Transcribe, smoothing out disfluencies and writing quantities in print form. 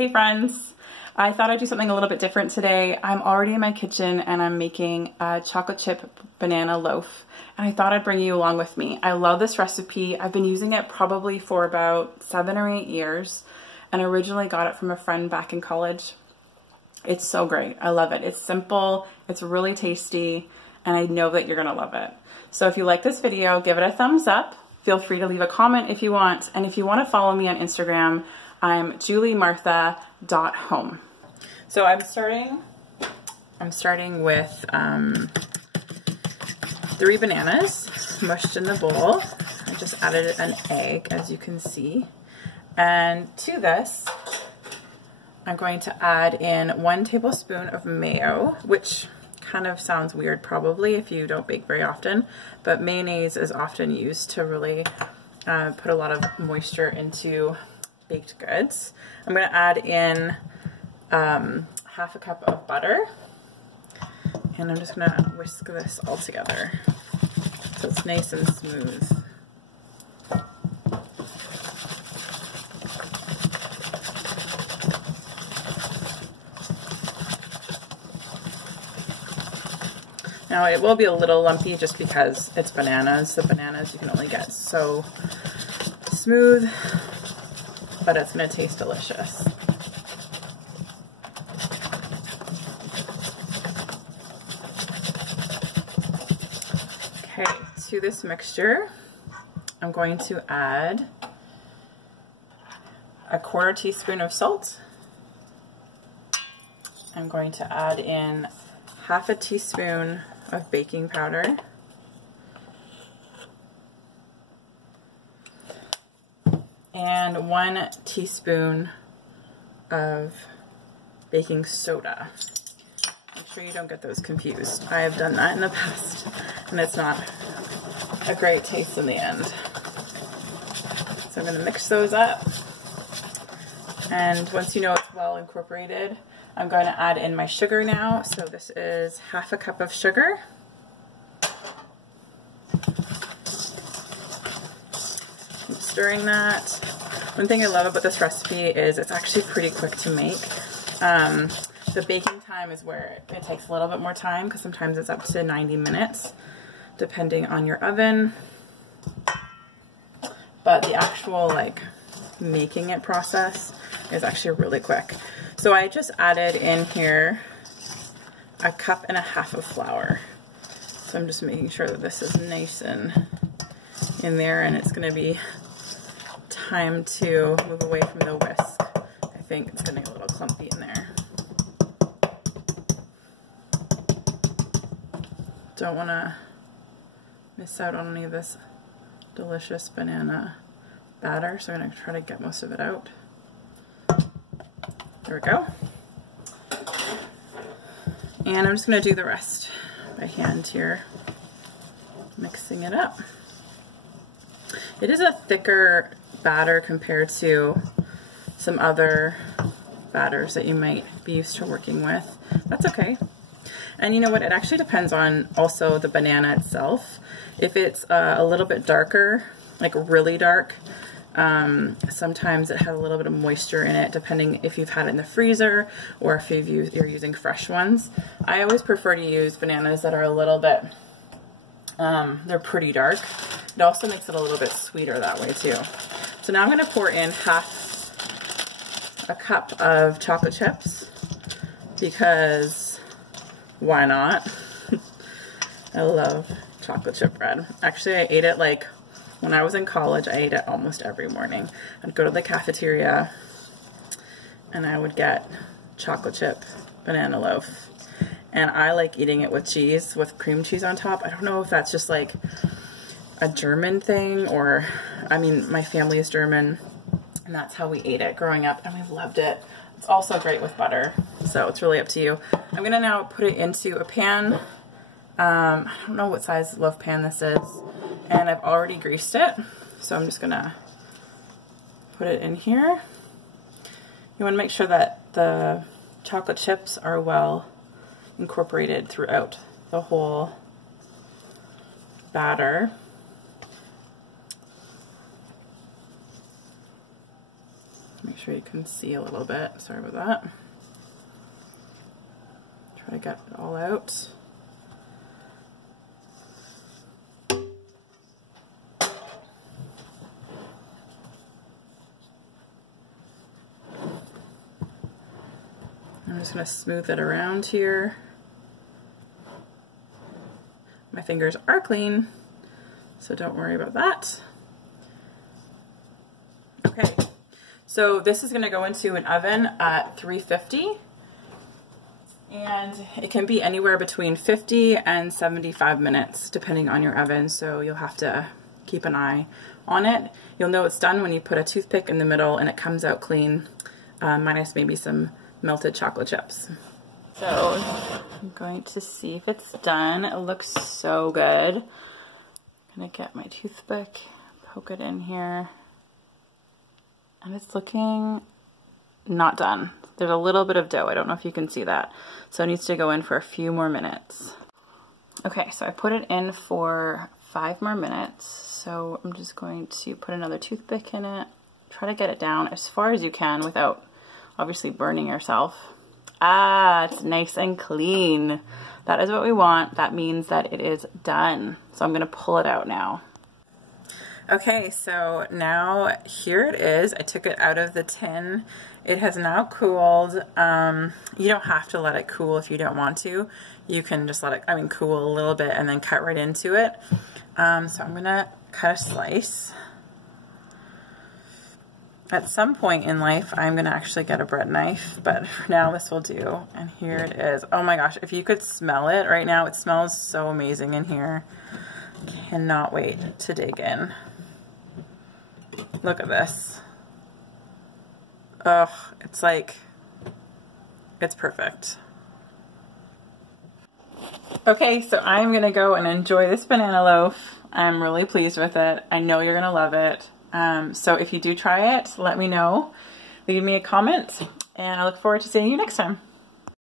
Hey friends, I thought I'd do something a little bit different today. I'm already in my kitchen and I'm making a chocolate chip banana loaf, and I thought I'd bring you along with me. I love this recipe. I've been using it probably for about 7 or 8 years and originally got it from a friend back in college. It's so great. I love it. It's simple, it's really tasty, and I know that you're gonna love it. So if you like this video, give it a thumbs up. Feel free to leave a comment if you want, and if you want to follow me on Instagram, I'm juliemartha.home. So I'm starting with 3 bananas mushed in the bowl. I just added an egg, as you can see. And to this, I'm going to add in 1 tablespoon of mayo, which kind of sounds weird probably if you don't bake very often, but mayonnaise is often used to really put a lot of moisture into baked goods. I'm going to add in half a cup of butter, and I'm just going to whisk this all together so it's nice and smooth. Now it will be a little lumpy just because it's bananas. The bananas you can only get so smooth, but it's going to taste delicious. Okay, to this mixture, I'm going to add a 1/4 teaspoon of salt. I'm going to add in half a teaspoon of baking powder, and 1 teaspoon of baking soda. Make sure you don't get those confused. I have done that in the past and it's not a great taste in the end. So I'm going to mix those up, and once you know it's well incorporated, I'm going to add in my sugar now. So this is half a cup of sugar. Keep stirring that. One thing I love about this recipe is it's actually pretty quick to make. The baking time is where it takes a little bit more time, because sometimes it's up to 90 minutes depending on your oven. But the actual like making it process is actually really quick. So I just added in here 1.5 cups of flour. So I'm just making sure that this is nice and in there, and it's going to be time to move away from the whisk. I think it's getting a little clumpy in there. Don't want to miss out on any of this delicious banana batter, so I'm going to try to get most of it out. There we go. And I'm just going to do the rest by hand here, mixing it up. It is a thicker batter compared to some other batters that you might be used to working with. That's okay. And you know what? It actually depends on also the banana itself. If it's a little bit darker, like really dark, sometimes it has a little bit of moisture in it, depending if you've had it in the freezer or if you're using fresh ones. I always prefer to use bananas that are a little bit, they're pretty dark. It also makes it a little bit sweeter that way too. So now I'm going to pour in half a cup of chocolate chips, because why not? I love chocolate chip bread. Actually, I ate it like when I was in college. I ate it almost every morning. I'd go to the cafeteria and I would get chocolate chip banana loaf. And I like eating it with cheese, with cream cheese on top. I don't know if that's just like a German thing, or, I mean, my family is German and that's how we ate it growing up, and we loved it. It's also great with butter, so it's really up to you. I'm gonna now put it into a pan. I don't know what size loaf pan this is, and I've already greased it, so I'm just gonna put it in here. You want to make sure that the chocolate chips are well incorporated throughout the whole batter. Make sure you can see a little bit. Sorry about that. Try to get it all out. I'm just going to smooth it around here. My fingers are clean, so don't worry about that. Okay, so this is going to go into an oven at 350, and it can be anywhere between 50 and 75 minutes depending on your oven, so you'll have to keep an eye on it. You'll know it's done when you put a toothpick in the middle and it comes out clean, minus maybe some melted chocolate chips. So I'm going to see if it's done. It looks so good. I'm gonna get my toothpick, poke it in here, and it's looking not done. There's a little bit of dough. I don't know if you can see that. So it needs to go in for a few more minutes. Okay, so I put it in for 5 more minutes. So I'm just going to put another toothpick in it, try to get it down as far as you can without obviously burning yourself. Ah, it's nice and clean. That is what we want. That means that it is done. So I'm gonna pull it out now. Okay, so now here it is. I took it out of the tin. It has now cooled. You don't have to let it cool if you don't want to. You can just let it, cool a little bit and then cut right into it. So I'm gonna cut a slice. At some point in life, I'm gonna actually get a bread knife, but for now this will do. And here it is. Oh my gosh, if you could smell it right now, it smells so amazing in here. Cannot wait to dig in. Look at this. Ugh, it's like, it's perfect. Okay, so I'm gonna go and enjoy this banana loaf. I'm really pleased with it. I know you're gonna love it. So if you do try it, let me know. Leave me a comment, and I look forward to seeing you next time.